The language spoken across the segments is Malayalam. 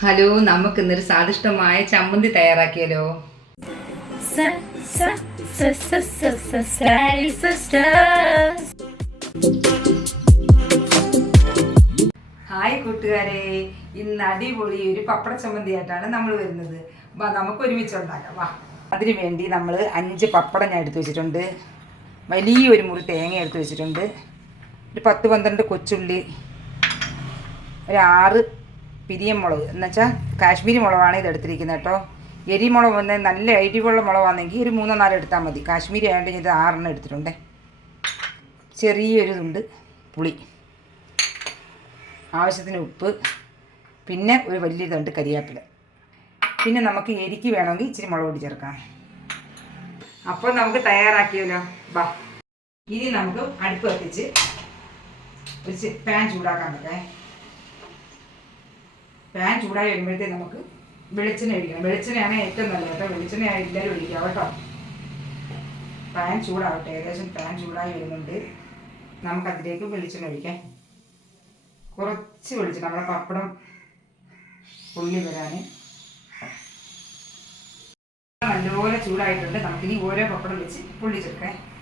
ഹലോ നമുക്ക് ഇന്നൊരു സ്വാദിഷ്ടമായ ചമ്മന്തി തയ്യാറാക്കിയല്ലോ. ഹായ് കൂട്ടുകാരെ ഇന്ന് അടിപൊളി ഒരു പപ്പട ചമ്മന്തി ആയിട്ടാണ് നമ്മൾ വരുന്നത്. വാ നമുക്ക് ഒരുമിച്ച് ഉണ്ടാക്കാം വാ. അതിനു വേണ്ടി നമ്മൾ അഞ്ച് പപ്പടം ഞാൻ എടുത്തു വെച്ചിട്ടുണ്ട്. വലിയൊരു മുറി തേങ്ങ എടുത്തു വെച്ചിട്ടുണ്ട്. ഒരു പത്ത് പന്ത്രണ്ട് കൊച്ചുള്ളി ഒരു ആറ് പിരിയം മുളക്. എന്നുവെച്ചാൽ കാശ്മീരി മുളകാണ് ഇത് എടുത്തിരിക്കുന്നത് കേട്ടോ എരിമുളക് വന്ന് നല്ല എരിവുള്ള മുളകാണെങ്കിൽ ഒരു മൂന്നോ നാലോ എടുത്താൽ മതി. കാശ്മീരി ആയതുകൊണ്ട് ഞാൻ ഇത് ആറെണ്ണം എടുത്തിട്ടുണ്ട്. ചെറിയൊരു തുണ്ട് പുളി. ആവശ്യത്തിന് ഉപ്പ്. പിന്നെ ഒരു വലിയ തണ്ട് കരിയാപ്പില. പിന്നെ നമുക്ക് എരിക്ക് വേണമെങ്കിൽ ഇച്ചിരി മുളക് പൊടി ചേർക്കാം. അപ്പോൾ നമുക്ക് തയ്യാറാക്കിയല്ലോ. ബാ. ഇനി നമുക്ക് അടുപ്പ് കത്തിച്ച് ഒരു പാൻ ചൂടാക്കാൻ പറ്റേ പാൻ ചൂടായി വരുമ്പോഴത്തേക്ക് നമുക്ക് വെളിച്ചെണ്ണ ഒഴിക്കണം. വെളിച്ചെണ്ണയാണ് ഏറ്റവും നല്ലത് കേട്ടോ. വെളിച്ചെണ്ണ എല്ലാവരും ഒഴിക്കാം കേട്ടോ. പാൻ ചൂടാവട്ടെ. ഏകദേശം പാൻ ചൂടായി വരുന്നുണ്ട്. നമുക്കതിലേക്ക് വെളിച്ചെണ്ണ ഒഴിക്കാം. കുറച്ച് വെളിച്ചെണ്ണ. നമ്മുടെ പപ്പടം ഉള്ളി വരാൻ നല്ലപോലെ ചൂടായിട്ടുണ്ട്. നമുക്കിനി ഓരോ പപ്പടം വെച്ച് പൊള്ളിച്ചെടുക്കാം.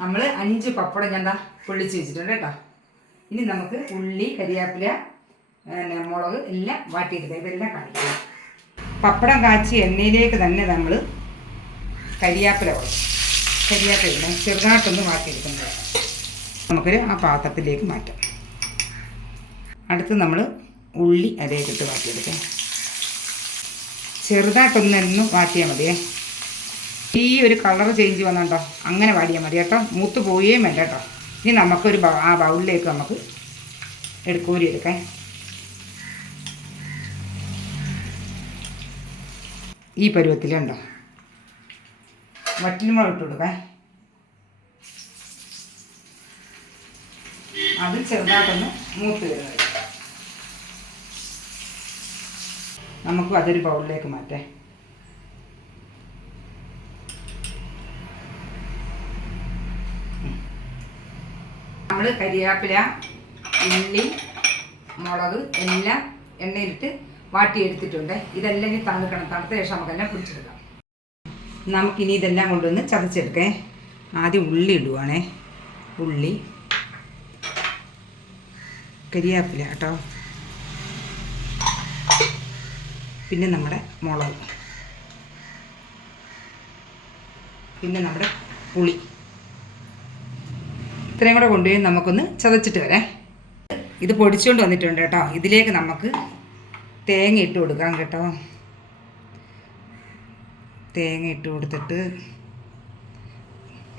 നമ്മൾ അഞ്ച് പപ്പടം ഞാൻ പൊള്ളിച്ച് വെച്ചിട്ടുണ്ട് കേട്ടോ. ഇനി നമുക്ക് ഉള്ളി കരിയാപ്പില പിന്നെ മുളക് എല്ലാം വാട്ടിയെടുക്കുക ഇതെല്ലാം കാണിക്കാം. പപ്പടം കാച്ചി എണ്ണയിലേക്ക് തന്നെ നമ്മൾ കരിയാപ്പില കൊടുക്കും കരിയാപ്പില ചെറുതായിട്ടൊന്ന് വാട്ടിയെടുക്കുന്നത് നമുക്കൊരു ആ പാത്രത്തിലേക്ക് മാറ്റാം. അടുത്ത് നമ്മൾ ഉള്ളി അതിലേക്കിട്ട് വാട്ടിയെടുക്കാം. ചെറുതായിട്ടൊന്നും വാട്ടിയാൽ മതിയേ. ഈ ഒരു കളർ ചേഞ്ച് വന്നുണ്ടോ അങ്ങനെ വാടിയാൽ മതി കേട്ടോ. മൂത്ത് പോവുകയും വേണ്ട കേട്ടോ ഇനി നമുക്കൊരു ആ ബൗളിലേക്ക് നമുക്ക് എടുക്കൂരി എടുക്കാം. ഈ പരുവത്തിലുണ്ടോ വറ്റൽമുളക് ഇട്ട് കൊടുക്കാം. അത് ചെറുതായിട്ടൊന്ന് മൂത്ത് വരുന്നത് നമുക്കും അതൊരു ബൗളിലേക്ക് മാറ്റാം. നമ്മൾ കരിയാപ്പില ഉള്ളി മുളക് എല്ലാം എണ്ണയിലിട്ട് വാട്ടിയെടുത്തിട്ടുണ്ട്. ഇതെല്ലാം ഇനി തണുക്കണം. തണുത്ത ശേഷം നമുക്കെല്ലാം പിടിച്ചെടുക്കാം നമുക്കിനി ഇതെല്ലാം കൊണ്ടുവന്ന് ചതച്ചെടുക്കേ. ആദ്യം ഉള്ളി ഇടുവാണേ. ഉള്ളി. കരിയാപ്പില കേട്ടോ. പിന്നെ നമ്മുടെ മുളക്. പിന്നെ നമ്മുടെ പുളി. ഇത്രയും കൂടെ കൊണ്ടുപോയി നമുക്കൊന്ന് ചതച്ചിട്ട് വരാം. ഇത് പൊടിച്ചുകൊണ്ട് വന്നിട്ടുണ്ട് കേട്ടോ. ഇതിലേക്ക് നമുക്ക് തേങ്ങ ഇട്ട് കൊടുക്കാം കേട്ടോ. തേങ്ങ ഇട്ട് കൊടുത്തിട്ട്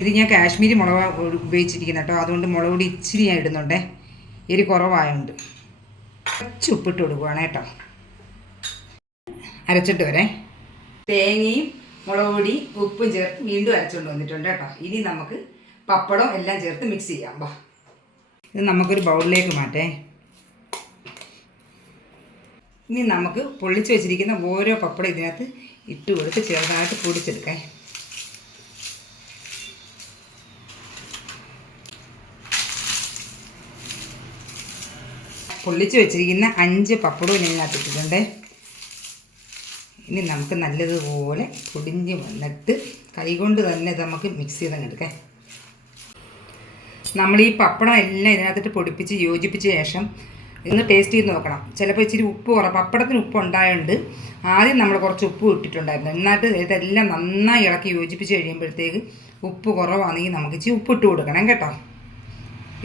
ഇത് ഞാൻ കാശ്മീരി മുളക് ഉപയോഗിച്ചിരിക്കുന്ന കേട്ടോ. അതുകൊണ്ട് മുളക് പൊടി ഇച്ചിരി ഞാൻ ഇടുന്നുണ്ടേ. എരി കുറവായതുകൊണ്ട് കുറച്ച് ഉപ്പിട്ട് കൊടുക്കുവാണ് കേട്ടോ. അരച്ചിട്ട് വരെ. തേങ്ങയും മുളക് പൊടി ഉപ്പും ചേർത്ത് വീണ്ടും അരച്ചുകൊണ്ട് വന്നിട്ടുണ്ട് കേട്ടോ. ഇനി നമുക്ക് പപ്പടം എല്ലാം ചേർത്ത് മിക്സ് ചെയ്യാം. വാ. ഇത് നമുക്കൊരു ബൗളിലേക്ക് മാറ്റേ. ഇനി നമുക്ക് പൊള്ളിച്ച് വെച്ചിരിക്കുന്ന ഓരോ പപ്പടം ഇതിനകത്ത് ഇട്ട് കൊടുത്ത് ചെറുതായിട്ട് പൊടിച്ചെടുക്കാം. പൊള്ളിച്ച് വെച്ചിരിക്കുന്ന അഞ്ച് പപ്പടവും ഇതിനകത്ത് ഇട്ടിട്ടുണ്ട്. ഇനി നമുക്ക് നല്ലതുപോലെ പൊടിഞ്ഞ് വന്നിട്ട് കൈകൊണ്ട് തന്നെ നമുക്ക് മിക്സ് ചെയ്തെടുക്കാം എടുക്കാം. നമ്മൾ ഈ പപ്പടം എല്ലാം ഇതിനകത്തിട്ട് പൊടിപ്പിച്ച് യോജിപ്പിച്ച ശേഷം ഇന്ന് ടേസ്റ്റ് ചെയ്ത് നോക്കണം. ചിലപ്പോൾ ഇച്ചിരി ഉപ്പ് കുറവ് പപ്പടത്തിന് ഉപ്പ് ഉണ്ടായതുകൊണ്ട് ആദ്യം നമ്മൾ കുറച്ച് ഉപ്പ് ഇട്ടിട്ടുണ്ടായിരുന്നു. എന്നിട്ട് ഇതെല്ലാം നന്നായി ഇളക്കി യോജിപ്പിച്ച് കഴിയുമ്പോഴത്തേക്ക് ഉപ്പ് കുറവാണെങ്കിൽ നമുക്ക് ഇച്ചിരി ഉപ്പിട്ട് കൊടുക്കണം കേട്ടോ.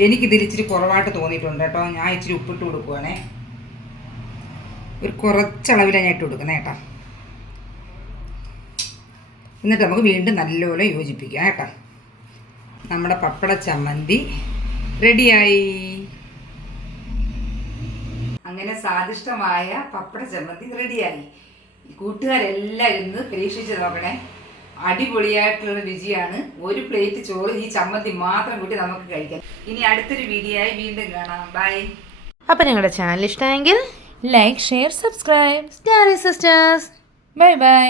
എനിക്കിതിൽ ഇച്ചിരി കുറവായിട്ട് തോന്നിയിട്ടുണ്ട് കേട്ടോ. ഞാൻ ഇച്ചിരി ഉപ്പിട്ട് കൊടുക്കുവാണേ. ഒരു കുറച്ചളവിലാണ് ഞാൻ ഇട്ട് കൊടുക്കുന്നത് കേട്ടോ. എന്നിട്ട് നമുക്ക് വീണ്ടും നല്ലപോലെ യോജിപ്പിക്കാം കേട്ടോ. നമ്മുടെ പപ്പട ചമ്മന്തി. റെഡിയായി. അങ്ങനെ സ്വാദിഷ്ടമായ പപ്പട ചമ്മന്തി റെഡിയായി. കൂട്ടുകാരെല്ലാം ഇന്ന് പരീക്ഷിച്ച് നോക്കണേ. അടിപൊളിയായിട്ടുള്ള രുചിയാണ്. ഒരു പ്ലേറ്റ് ചോറ് ഈ ചമ്മന്തി മാത്രം കൂട്ടി നമുക്ക് കഴിക്കാം. ഇനി അടുത്തൊരു വീഡിയോ ആയി വീണ്ടും കാണാം. ബൈ അപ്പം നിങ്ങളുടെ ചാനൽ ഇഷ്ടമെങ്കിൽ like share subscribe Starry Sisters bye bye